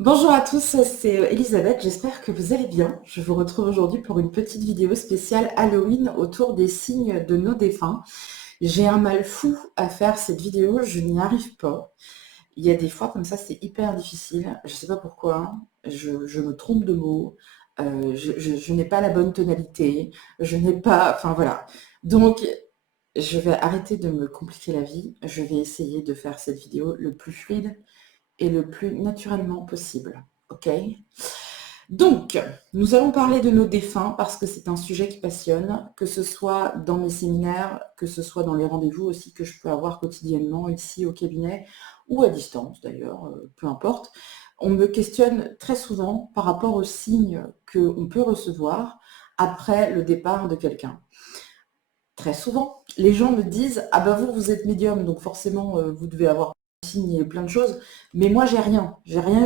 Bonjour à tous, c'est Elisabeth, j'espère que vous allez bien. Je vous retrouve aujourd'hui pour une petite vidéo spéciale Halloween autour des signes de nos défunts. J'ai un mal fou à faire cette vidéo, je n'y arrive pas. Il y a des fois comme ça, c'est hyper difficile, je ne sais pas pourquoi, je me trompe de mots, je n'ai pas la bonne tonalité, je n'ai pas... Enfin voilà. Donc, je vais arrêter de me compliquer la vie, je vais essayer de faire cette vidéo le plus fluide et le plus naturellement possible. Ok? Donc, nous allons parler de nos défunts parce que c'est un sujet qui passionne, que ce soit dans mes séminaires, que ce soit dans les rendez-vous aussi que je peux avoir quotidiennement ici au cabinet ou à distance d'ailleurs, peu importe. On me questionne très souvent par rapport aux signes qu'on peut recevoir après le départ de quelqu'un. Très souvent, les gens me disent: ah ben vous êtes médium, donc forcément vous devez avoir signe et plein de choses, mais moi j'ai rien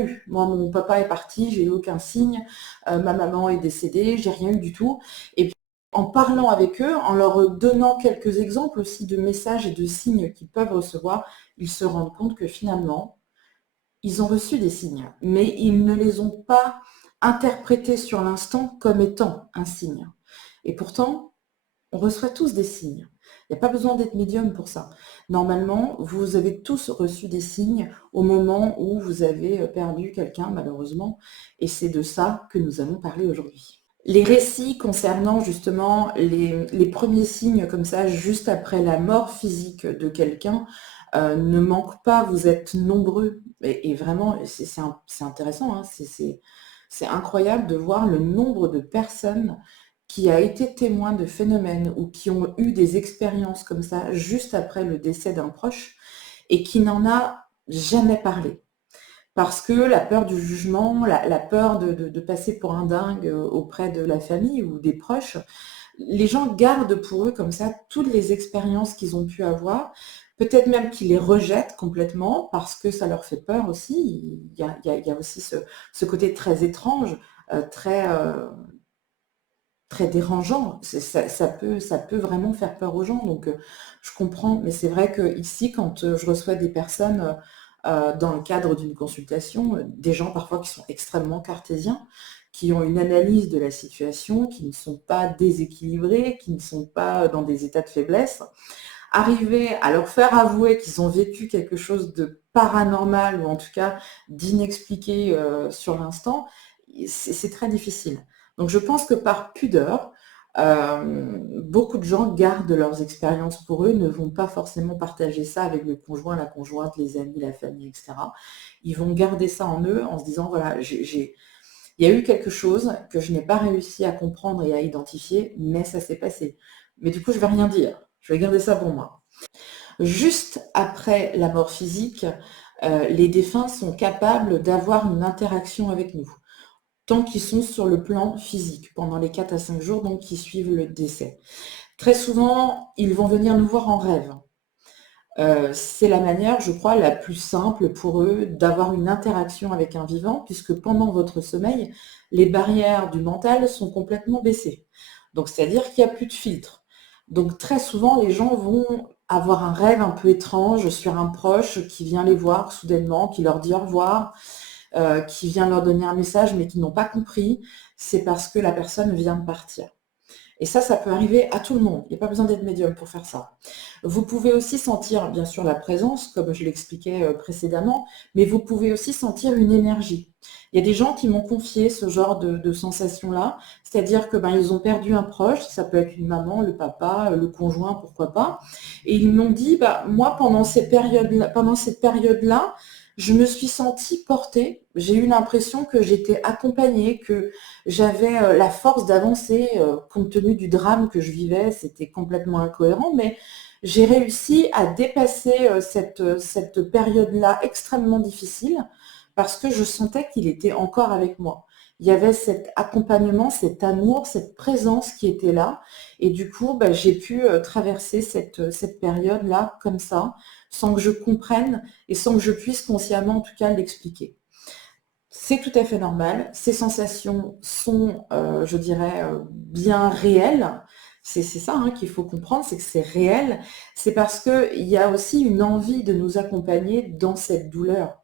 eu. Moi mon papa est parti, j'ai eu aucun signe, ma maman est décédée, j'ai rien eu du tout. Et puis en parlant avec eux, en leur donnant quelques exemples aussi de messages et de signes qu'ils peuvent recevoir, ils se rendent compte que finalement, ils ont reçu des signes, mais ils ne les ont pas interprétés sur l'instant comme étant un signe. Et pourtant, on reçoit tous des signes. Il n'y a pas besoin d'être médium pour ça. Normalement, vous avez tous reçu des signes au moment où vous avez perdu quelqu'un, malheureusement, et c'est de ça que nous allons parler aujourd'hui. Les récits concernant justement les premiers signes comme ça, juste après la mort physique de quelqu'un, ne manquent pas, vous êtes nombreux. Et vraiment, c'est intéressant, hein, c'est incroyable de voir le nombre de personnes qui a été témoin de phénomènes ou qui ont eu des expériences comme ça juste après le décès d'un proche et qui n'en a jamais parlé. Parce que la peur du jugement, la peur de passer pour un dingue auprès de la famille ou des proches, les gens gardent pour eux comme ça toutes les expériences qu'ils ont pu avoir, peut-être même qu'ils les rejettent complètement parce que ça leur fait peur aussi. Il y a aussi ce côté très étrange, très dérangeant. Ça peut vraiment faire peur aux gens. Donc, je comprends. Mais c'est vrai que ici, quand je reçois des personnes dans le cadre d'une consultation, des gens parfois qui sont extrêmement cartésiens, qui ont une analyse de la situation, qui ne sont pas déséquilibrés, qui ne sont pas dans des états de faiblesse, arriver à leur faire avouer qu'ils ont vécu quelque chose de paranormal ou en tout cas d'inexpliqué sur l'instant, c'est très difficile. Donc je pense que par pudeur, beaucoup de gens gardent leurs expériences pour eux, ne vont pas forcément partager ça avec le conjoint, la conjointe, les amis, la famille, etc. Ils vont garder ça en eux en se disant, voilà, il y a eu quelque chose que je n'ai pas réussi à comprendre et à identifier, mais ça s'est passé. Mais du coup, je ne vais rien dire. Je vais garder ça pour moi. Juste après la mort physique, les défunts sont capables d'avoir une interaction avec nous, tant qu'ils sont sur le plan physique, pendant les 4 à 5 jours donc, qui suivent le décès. Très souvent, ils vont venir nous voir en rêve. C'est la manière, je crois, la plus simple pour eux d'avoir une interaction avec un vivant, puisque pendant votre sommeil, les barrières du mental sont complètement baissées. Donc, c'est-à-dire qu'il n'y a plus de filtre. Donc, très souvent, les gens vont avoir un rêve un peu étrange sur un proche qui vient les voir soudainement, qui leur dit au revoir, qui vient leur donner un message, mais qui n'ont pas compris. C'est parce que la personne vient de partir. Et ça peut arriver à tout le monde. Il n'y a pas besoin d'être médium pour faire ça. Vous pouvez aussi sentir, bien sûr, la présence, comme je l'expliquais précédemment, mais vous pouvez aussi sentir une énergie. Il y a des gens qui m'ont confié ce genre de sensation-là, c'est-à-dire que ils ont perdu un proche, ça peut être une maman, le papa, le conjoint, pourquoi pas, et ils m'ont dit, moi, pendant cette période-là, je me suis sentie portée, j'ai eu l'impression que j'étais accompagnée, que j'avais la force d'avancer, compte tenu du drame que je vivais, c'était complètement incohérent, mais j'ai réussi à dépasser cette période-là extrêmement difficile parce que je sentais qu'il était encore avec moi. Il y avait cet accompagnement, cet amour, cette présence qui était là. Et du coup, j'ai pu traverser cette période-là comme ça, sans que je comprenne et sans que je puisse consciemment, en tout cas, l'expliquer. C'est tout à fait normal. Ces sensations sont, je dirais, bien réelles. C'est ça qu'il faut comprendre, c'est que c'est réel. C'est parce qu'il y a aussi une envie de nous accompagner dans cette douleur.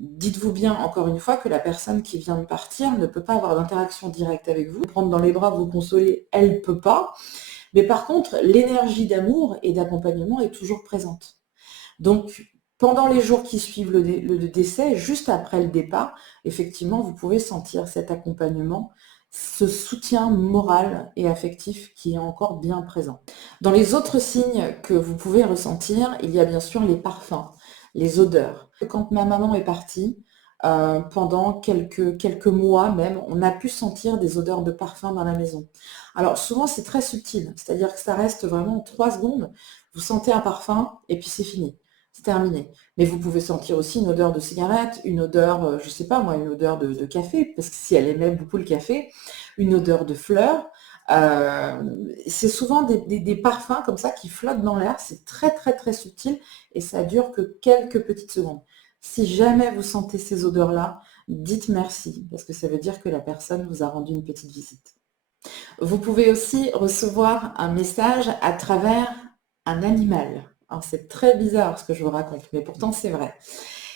dites-vous bien, encore une fois, que la personne qui vient de partir ne peut pas avoir d'interaction directe avec vous. Prendre dans les bras, vous consoler, elle ne peut pas. Mais par contre, l'énergie d'amour et d'accompagnement est toujours présente. Donc, pendant les jours qui suivent le décès, juste après le départ, effectivement, vous pouvez sentir cet accompagnement, ce soutien moral et affectif qui est encore bien présent. Dans les autres signes que vous pouvez ressentir, il y a bien sûr les parfums, les odeurs. Quand ma maman est partie, pendant quelques mois même, on a pu sentir des odeurs de parfum dans la maison. Alors souvent c'est très subtil, c'est-à-dire que ça reste vraiment 3 secondes, vous sentez un parfum et puis c'est fini, c'est terminé. Mais vous pouvez sentir aussi une odeur de cigarette, une odeur, je sais pas moi, une odeur de café, parce que si elle aimait beaucoup le café, une odeur de fleurs. C'est souvent des parfums comme ça qui flottent dans l'air, c'est très très très subtil et ça dure que quelques petites secondes. Si jamais vous sentez ces odeurs-là, dites merci, parce que ça veut dire que la personne vous a rendu une petite visite. Vous pouvez aussi recevoir un message à travers un animal. Alors c'est très bizarre ce que je vous raconte, mais pourtant c'est vrai.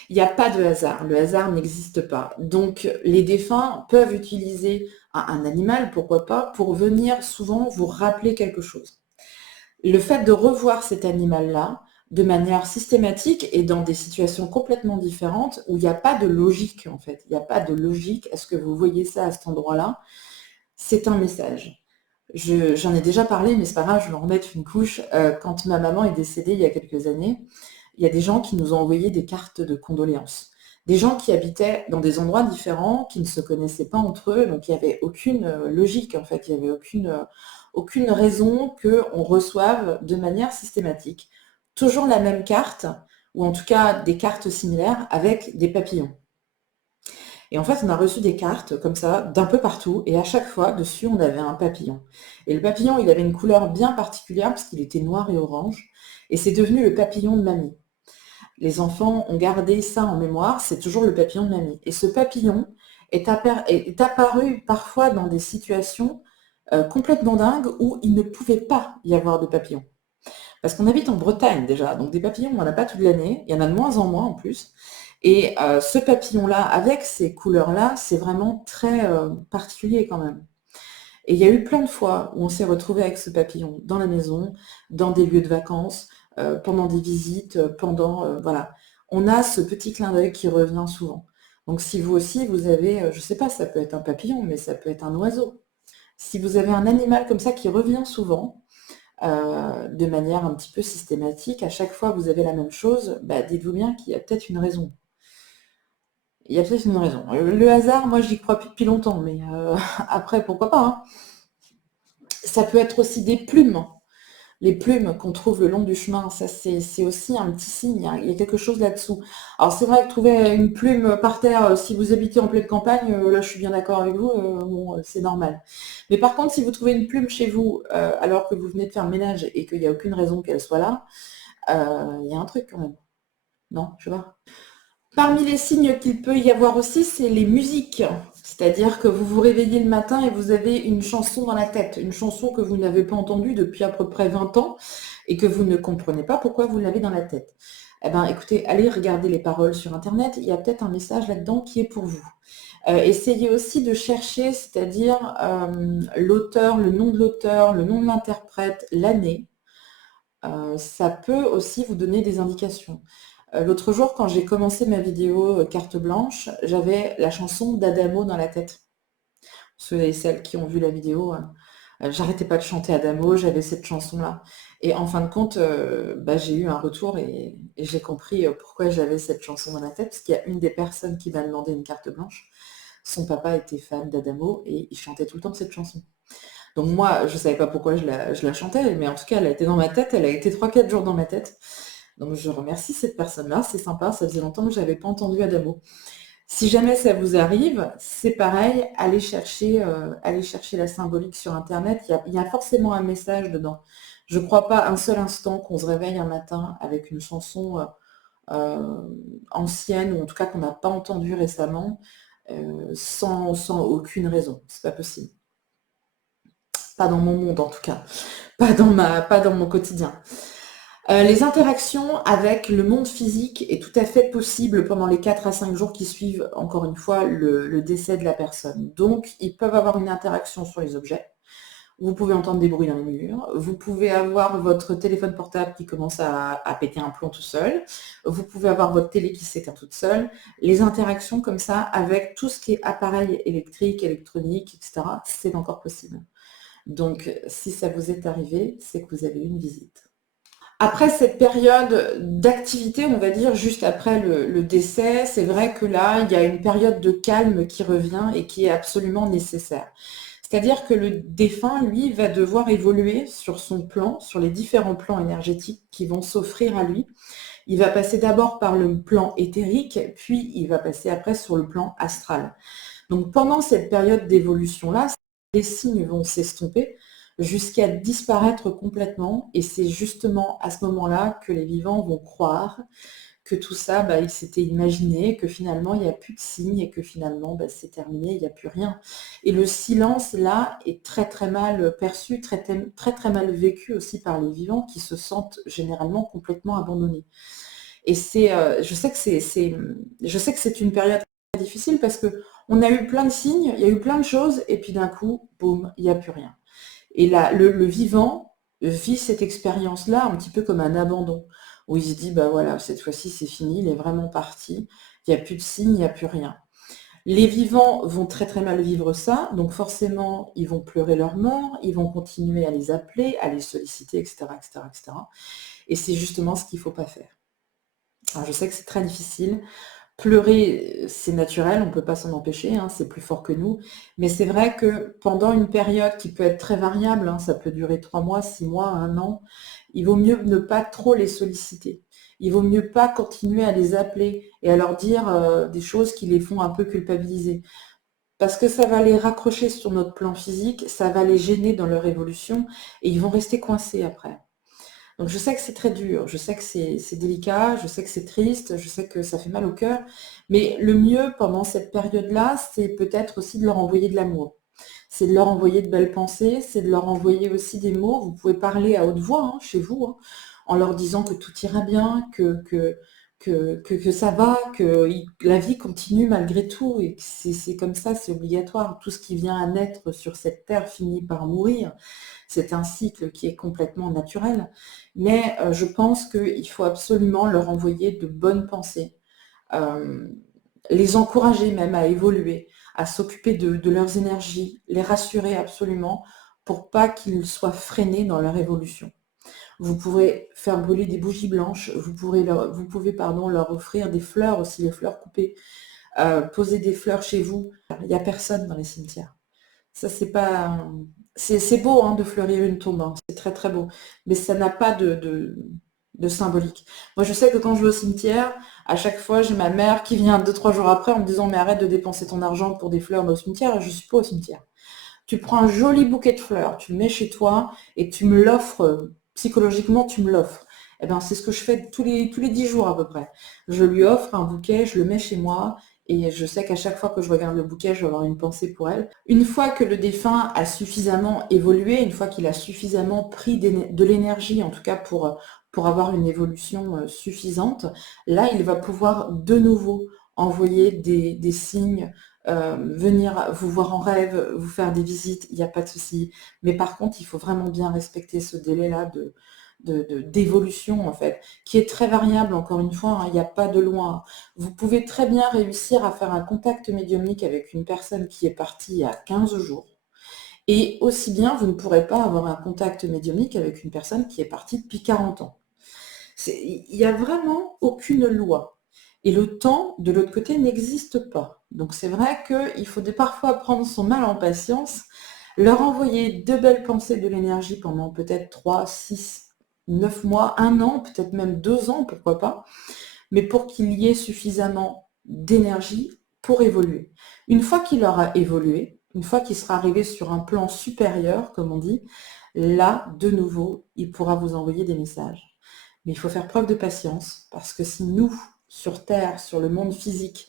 Il n'y a pas de hasard, le hasard n'existe pas. Donc les défunts peuvent utiliser un animal, pourquoi pas, pour venir souvent vous rappeler quelque chose. Le fait de revoir cet animal-là, de manière systématique et dans des situations complètement différentes, où il n'y a pas de logique en fait, il n'y a pas de logique à ce que vous voyez ça à cet endroit-là, c'est un message. J'en ai déjà parlé, mais c'est pas grave, je vais en remettre une couche. Quand ma maman est décédée il y a quelques années, il y a des gens qui nous ont envoyé des cartes de condoléances. Des gens qui habitaient dans des endroits différents, qui ne se connaissaient pas entre eux, donc il n'y avait aucune logique en fait, il n'y avait aucune raison qu'on reçoive de manière systématique toujours la même carte, ou en tout cas des cartes similaires avec des papillons. Et en fait, on a reçu des cartes comme ça, d'un peu partout, et à chaque fois, dessus, on avait un papillon. Et le papillon, il avait une couleur bien particulière, parce qu'il était noir et orange, et c'est devenu le papillon de mamie. Les enfants ont gardé ça en mémoire, c'est toujours le papillon de mamie. Et ce papillon est apparu parfois dans des situations complètement dingues où il ne pouvait pas y avoir de papillons. Parce qu'on habite en Bretagne déjà, donc des papillons, on n'en a pas toute l'année, il y en a de moins en moins en plus. Et ce papillon-là, avec ces couleurs-là, c'est vraiment très particulier quand même. Et il y a eu plein de fois où on s'est retrouvé avec ce papillon dans la maison, dans des lieux de vacances, pendant des visites, voilà. On a ce petit clin d'œil qui revient souvent. Donc si vous aussi, vous avez, je ne sais pas, ça peut être un papillon, mais ça peut être un oiseau. Si vous avez un animal comme ça qui revient souvent, de manière un petit peu systématique, à chaque fois que vous avez la même chose, bah, dites-vous bien qu'il y a peut-être une raison. Il y a peut-être une raison. Le hasard, moi j'y crois depuis longtemps, mais après pourquoi pas, hein. Ça peut être aussi des plumes. Les plumes qu'on trouve le long du chemin, ça c'est aussi un petit signe, hein. Il y a quelque chose là-dessous. Alors c'est vrai que trouver une plume par terre, si vous habitez en pleine campagne, là je suis bien d'accord avec vous, bon, c'est normal. Mais par contre, si vous trouvez une plume chez vous, alors que vous venez de faire le ménage et qu'il n'y a aucune raison qu'elle soit là, il y a un truc quand même. Non, je sais pas. Parmi les signes qu'il peut y avoir aussi, c'est les musiques. C'est-à-dire que vous vous réveillez le matin et vous avez une chanson dans la tête, une chanson que vous n'avez pas entendue depuis à peu près 20 ans et que vous ne comprenez pas pourquoi vous l'avez dans la tête. Eh bien, écoutez, allez regarder les paroles sur Internet, il y a peut-être un message là-dedans qui est pour vous. Essayez aussi de chercher, c'est-à-dire l'auteur, le nom de l'interprète, l'année. Ça peut aussi vous donner des indications. L'autre jour, quand j'ai commencé ma vidéo carte blanche, j'avais la chanson d'Adamo dans la tête. Ceux et celles qui ont vu la vidéo, j'arrêtais pas de chanter Adamo, j'avais cette chanson-là. Et en fin de compte, bah, j'ai eu un retour et j'ai compris pourquoi j'avais cette chanson dans la tête, parce qu'il y a une des personnes qui m'a demandé une carte blanche. Son papa était fan d'Adamo et il chantait tout le temps cette chanson. Donc moi, je savais pas pourquoi je la chantais, mais en tout cas, elle a été dans ma tête, elle a été 3-4 jours dans ma tête. Donc je remercie cette personne-là, c'est sympa, ça faisait longtemps que je n'avais pas entendu Adamo. Si jamais ça vous arrive, c'est pareil, allez chercher la symbolique sur Internet, il y a forcément un message dedans. Je ne crois pas un seul instant qu'on se réveille un matin avec une chanson ancienne, ou en tout cas qu'on n'a pas entendue récemment, sans aucune raison. C'est pas possible. Pas dans mon monde en tout cas, pas dans mon quotidien. Les interactions avec le monde physique est tout à fait possible pendant les 4 à 5 jours qui suivent, encore une fois, le décès de la personne. Donc, ils peuvent avoir une interaction sur les objets. Vous pouvez entendre des bruits dans les murs. Vous pouvez avoir votre téléphone portable qui commence à péter un plomb tout seul. Vous pouvez avoir votre télé qui s'éteint toute seule. Les interactions comme ça avec tout ce qui est appareil électrique, électronique, etc., c'est encore possible. Donc, si ça vous est arrivé, c'est que vous avez eu une visite. Après cette période d'activité, on va dire, juste après le décès, c'est vrai que là, il y a une période de calme qui revient et qui est absolument nécessaire. C'est-à-dire que le défunt, lui, va devoir évoluer sur son plan, sur les différents plans énergétiques qui vont s'offrir à lui. Il va passer d'abord par le plan éthérique, puis il va passer après sur le plan astral. Donc pendant cette période d'évolution-là, les signes vont s'estomper jusqu'à disparaître complètement, et c'est justement à ce moment-là que les vivants vont croire que tout ça, il s'était imaginé, que finalement, il n'y a plus de signes et que finalement, c'est terminé, il n'y a plus rien. Et le silence, là, est très très mal perçu, très très, très mal vécu aussi par les vivants qui se sentent généralement complètement abandonnés. Et je sais que c'est une période très difficile parce que on a eu plein de signes, il y a eu plein de choses, et puis d'un coup, boum, il n'y a plus rien. Et là, le vivant vit cette expérience-là un petit peu comme un abandon, où il se dit, voilà, cette fois-ci c'est fini, il est vraiment parti, il n'y a plus de signes, il n'y a plus rien. Les vivants vont très très mal vivre ça, donc forcément, ils vont pleurer leur mort, ils vont continuer à les appeler, à les solliciter, etc., etc., etc. Et c'est justement ce qu'il ne faut pas faire. Alors, je sais que c'est très difficile. Pleurer, c'est naturel, on ne peut pas s'en empêcher, hein, c'est plus fort que nous. Mais c'est vrai que pendant une période qui peut être très variable, hein, ça peut durer 3 mois, 6 mois, 1 an, il vaut mieux ne pas trop les solliciter. Il vaut mieux pas continuer à les appeler et à leur dire des choses qui les font un peu culpabiliser. Parce que ça va les raccrocher sur notre plan physique, ça va les gêner dans leur évolution et ils vont rester coincés après. Donc je sais que c'est très dur, je sais que c'est délicat, je sais que c'est triste, je sais que ça fait mal au cœur, mais le mieux pendant cette période-là, c'est peut-être aussi de leur envoyer de l'amour. C'est de leur envoyer de belles pensées, c'est de leur envoyer aussi des mots. Vous pouvez parler à haute voix, hein, chez vous, hein, en leur disant que tout ira bien, que ça va, que la vie continue malgré tout, et que c'est comme ça, c'est obligatoire. Tout ce qui vient à naître sur cette terre finit par mourir. C'est un cycle qui est complètement naturel. Mais je pense qu'il faut absolument leur envoyer de bonnes pensées, euh, les encourager même à évoluer, à s'occuper de leurs énergies, les rassurer absolument pour pas qu'ils soient freinés dans leur évolution. Vous pourrez faire brûler des bougies blanches, vous pouvez leur offrir des fleurs aussi, les fleurs coupées, poser des fleurs chez vous. Il n'y a personne dans les cimetières. Ça, c'est pas. C'est beau, hein, de fleurir une tombe, hein, c'est très très beau, mais ça n'a pas de symbolique. Moi, je sais que quand je vais au cimetière, à chaque fois, j'ai ma mère qui vient 2-3 jours après en me disant, mais arrête de dépenser ton argent pour des fleurs au cimetière, je suis pas au cimetière. Tu prends un joli bouquet de fleurs, tu le mets chez toi et tu me l'offres, psychologiquement, tu me l'offres. Eh ben, c'est ce que je fais tous les 10 jours à peu près. Je lui offre un bouquet, je le mets chez moi et je sais qu'à chaque fois que je regarde le bouquet, je vais avoir une pensée pour elle. Une fois que le défunt a suffisamment évolué, une fois qu'il a suffisamment pris de l'énergie, en tout cas pour avoir une évolution suffisante, là, il va pouvoir de nouveau envoyer des signes, venir vous voir en rêve, vous faire des visites, il n'y a pas de souci. Mais par contre, il faut vraiment bien respecter ce délai-là d'évolution, en fait, qui est très variable, encore une fois, hein, il n'y a pas de loin. Vous pouvez très bien réussir à faire un contact médiumnique avec une personne qui est partie il y a 15 jours. Et aussi bien, vous ne pourrez pas avoir un contact médiumnique avec une personne qui est partie depuis 40 ans. Il n'y a vraiment aucune loi. Et le temps, de l'autre côté, n'existe pas. Donc c'est vrai qu'il faut parfois prendre son mal en patience, leur envoyer de belles pensées, de l'énergie pendant peut-être 3, 6, 9 mois, 1 an, peut-être même 2 ans, pourquoi pas, mais pour qu'il y ait suffisamment d'énergie pour évoluer. Une fois qu'il aura évolué, une fois qu'il sera arrivé sur un plan supérieur, comme on dit, là, de nouveau, il pourra vous envoyer des messages. Mais il faut faire preuve de patience, parce que si nous, sur Terre, sur le monde physique,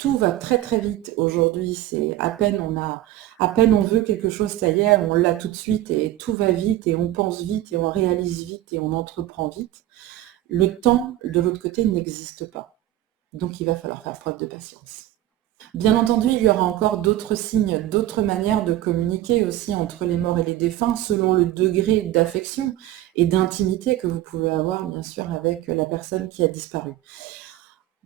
tout va très très vite aujourd'hui. C'est à peine on veut quelque chose, ça y est, on l'a tout de suite et tout va vite et on pense vite et on réalise vite et on entreprend vite. Le temps, de l'autre côté, n'existe pas. Donc il va falloir faire preuve de patience. Bien entendu, il y aura encore d'autres signes, d'autres manières de communiquer aussi entre les morts et les défunts selon le degré d'affection et d'intimité que vous pouvez avoir, bien sûr, avec la personne qui a disparu.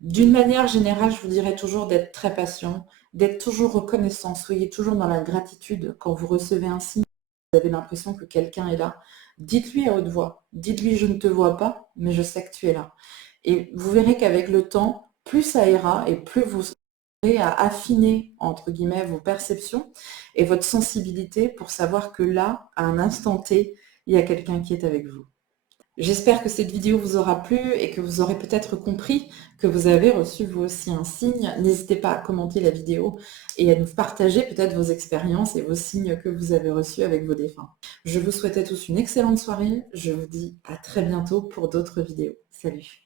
D'une manière générale, je vous dirais toujours d'être très patient, d'être toujours reconnaissant. Soyez toujours dans la gratitude quand vous recevez un signe, vous avez l'impression que quelqu'un est là. Dites-lui à haute voix, dites-lui je ne te vois pas, mais je sais que tu es là. Et vous verrez qu'avec le temps, plus ça ira et plus vous aurez à affiner, entre guillemets, vos perceptions et votre sensibilité pour savoir que là, à un instant T, il y a quelqu'un qui est avec vous. J'espère que cette vidéo vous aura plu et que vous aurez peut-être compris que vous avez reçu vous aussi un signe. N'hésitez pas à commenter la vidéo et à nous partager peut-être vos expériences et vos signes que vous avez reçus avec vos défunts. Je vous souhaite à tous une excellente soirée. Je vous dis à très bientôt pour d'autres vidéos. Salut!